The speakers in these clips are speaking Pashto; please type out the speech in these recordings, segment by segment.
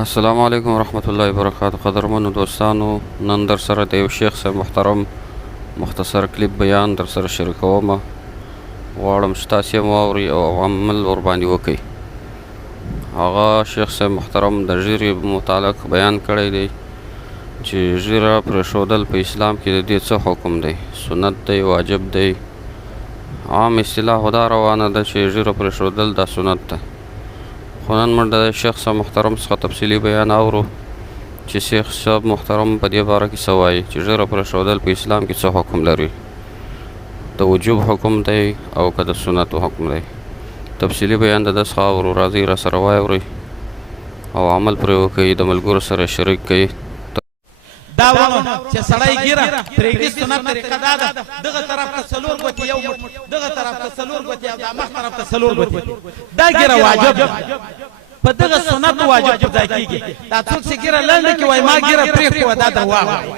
السلام علیکم ورحمۃ اللہ وبرکاتہ. قدرمنو دوستانو، نن در سره د یو شیخ صاحب محترم مختصر کلیپ بیان در سره شریکوم. غواړم چې تاسې یې واورئ او عمل ورباندې وکړئ. هغه شیخ صاحب محترم د ږیرې متعلق بیان کړی دی چې ږیره پرېښودل په اسلام کې د دې څه حکم دی، سنت دی، واجب دی. عام اصطلاح خو دا روانه ده چې ږیره پرېښودل دا سنت ده، خو نن موږ د شیخ صاحب محترم څخه تفصیلي بیان اورو چې شیخ صاحب محترم په دې باره کې څه وایي چې ږیره پرېښودل په اسلام کې څه حکم لري، د وجوب حکم دی او که د سنتو حکم دی. تفصیلي بیان د ده څخه اورو. راځئ راسره واورئ او عمل پرې وکړئ، د ملګرو سره شریک کړئ. دا ونه چې سړی ګیره پرېږدي، سنت طریقه دا ده دغه طرف ته څلور ګوتې یو مټ، دغه طرف ته څلور ګوتې او دا مخ طرف ته څلور ګوتې. دا ګیره واجب ده، په دغه سنت واجب پر ځای کېږي. دا څوک چې ګیره لنډه کړي وایي ما ګیره پرېښوه، دا درواغ وایي.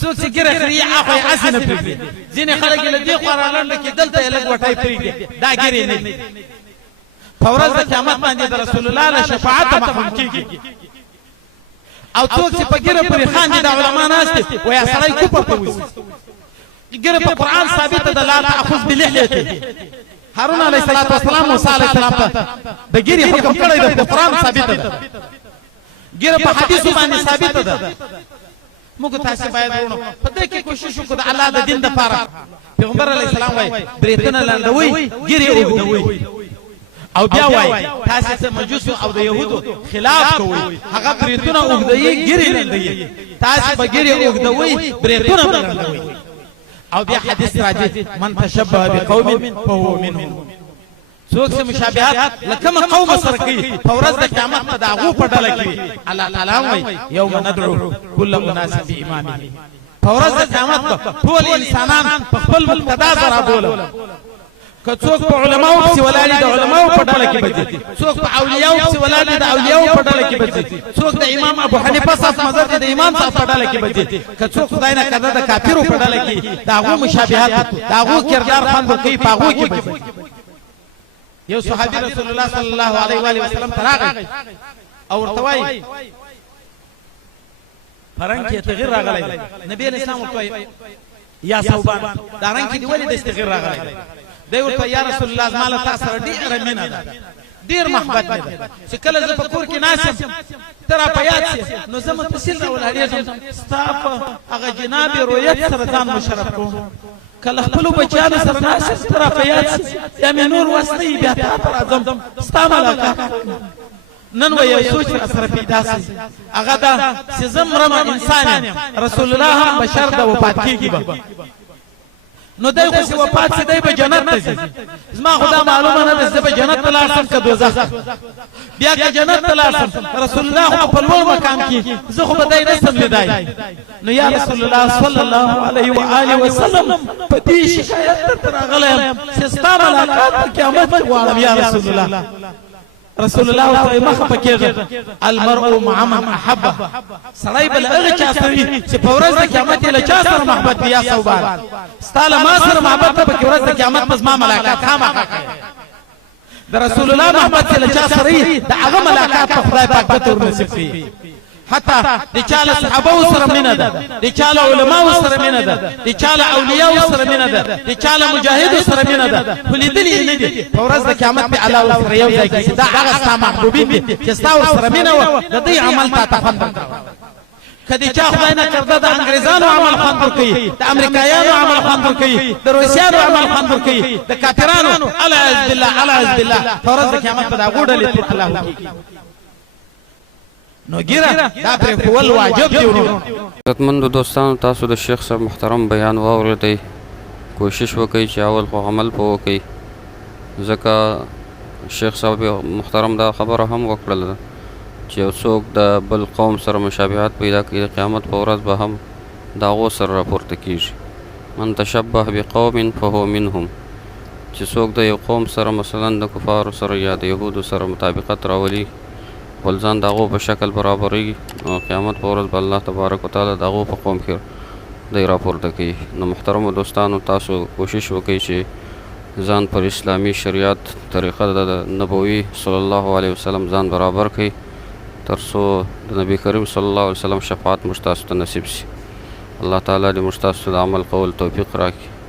څوک چې ګیره خري اخوا یې هسې نه پرېږدي. ځینې خلک یې له دې خوا را لنډه کړي، دلته یې لږ وټی پرېږدي، دا ګیرې نه دي. په ورځ د قیامت باندې د رسول الله له شفاعته محروم کېږي. او څوک چې په ګیره پورې خاندي، دا علما ناست دي وایي سړی کفر ته وځي. ګیره په قرآن ثابته ده، لا تأخذ بلحیته. هارون علیه السلام موسی علیه السلام ته د ګیرې حکم کړی ده، په قرآن ثابته ده. ګیره په حدیثو باندې ثابته ده. موږ تاسې باید وروڼو په دې کې کوشش وکړو د الله د دین دپاره. پیغمبر علیه السلام وایي برېتونه لنډوئ، ګیرې اوږدوئ. او بیا وایي تاسې د مجوسو او د یهودو خلاف کوئ، هغه برېتونه اوږدوي، ګیرې لنډوي. تاسې به ګیرې اوږدوئ، برېتونه به لنډوئ. او بیا حدیث راځي من تشبه بقوم فهو منهم. څوک چې مشابهت له کومه قومه سره کوي، په ورځ د قیامت به د هغو په ډله کې وي. الله تعالی وایي یوم ندعو کل اناس بامامهم. په ورځ د قیامت به ټول انسانان په خپل مقتدا سره بولم. که څوک په علماو پسې ولاړ دي، د علماو په ډله کې به ځي. څوک په اولیاو پسې ولاړ دي، د اولیاو په ډله کې به ځي. څوک د امام ابو حنیفه صاحب مذهب دی، د امام صاحب په ډله کې به ځي. که څوک خدای نه کړه د کافرو په ډله کې، د هغو مشابهت، د هغو کردار خوند ورکوي، په هغو کې به ځي. یو صحابي رسول الله صلی الله علیه و آله وسلم ته راغی او ورته وایي فرنګ کې تغیر راغلی دی. نبی علیه السلام ورته وایي یا ثوبان دا رنګ کې دې ولې داسې تغیر راغلی دی؟ دی ورته یا رسول الله زما له تا سره ډېره مینه ده، ډېر محبت مې ده، چې کله زه په کور کې ناست یم ته را په یاد شې نو زه متصل راولاړېږم، ستا په هغه جناب رویت سره ځان مشرف کوم. کله خپلو بچیانو سره ناست یم ته را په یاد شې یا مې نور وس نه وي، بیا تا ته راځم ستا ملاقات. نن به یو سوچ را سره پیدا شي، هغه دا چې زه مرمه انسان یم، رسول الله هم بشر ده، وفات کېږي به. نو دی خو چې وفات شي دی به جنت ته ځي. زما خو دا معلومه نه ده زه به جنت ته لاړ شم که دوزخ. بیا که جنت ته لاړ شم رسول الله خو په لوړ مقام کې، زه خو به دی نه شم لیدای. نو یا رسول الله صلی الله علیه و آله وسلم په دې شکایت درته راغلی یم چې ستا ملاقات په قیامت کې غواړم یا رسول الله. رسول الله ورته مخه پکېږه المرء مع من احبه. سړی به له هغه چا سره وي چې په ورځ د قیامت یې له چا سره محبت وي. یا ثوبان ستا له ما سره محبت ته په ورځ د قیامت به زما ملاقات خامخا کوي. د رسول الله محبت چې له چا سره وي د هغه ملاقات په خدای پاک ته ورنصیب کړي. حتی د چا له صحابهو سره مینه ده، د چا له علماو سره مینه ده، د چا له اولیاو سره مینه ده، د چا له مجاهدو سره مینه ده، خو لیدلي یې نه دي. په ورځ د قیامت به الله ورسره یو ځای کړي. دا هغه ستا محبوبین دي چې ستا ورسره مینه وه، د دوی عمل تا ته خوند ورکوه. که د چا خدای نه کرده د انګریزانو عمل خوند ورکوي، د امریکایانو عمل خوند ورکوي، د روسیانو عمل خوند ورکوي، د کافرانو العیاذ بالله العیاذ بالله په ورځ د قیامت به د هغو ډلې ټول الله وکړي. نو ګیره دا پرېښول واجب دی. ورونو عزتمندو دوستانو، تاسو د شیخ صاحب محترم بیان واورېدئ. کوشش وکئ چې اول خو عمل په وکئ، ځکه شیخ صاحب محترم دا خبره هم وکړله چې یو څوک د بل قوم سره مشابهت پیدا کړي د قیامت په ورځ به هم د هغو سره راپورته کېږي. من تشبه بقوم فهو منهم. چې څوک د یو قوم سره مثلا د کفارو سره یا د یهودو سره مطابقت راولي، خپل ځان د هغو په شکل برابروي، نو قیامت په ورځ به الله تبارک وتعالی د هغو په قوم کې دی راپورته کوي. نو محترمو دوستانو، تاسو کوشش وکړئ چې ځان پر اسلامي شریعت طریقه د نبوي صلی الله علیه وسلم ځان برابر کړئ. تر څو د نبی کریم صلی الله علیه وسلم شفاعت موږ تاسو ته نصیب شي. الله تعالی دې موږ تاسو ته د عمل کول توفیق راکړي.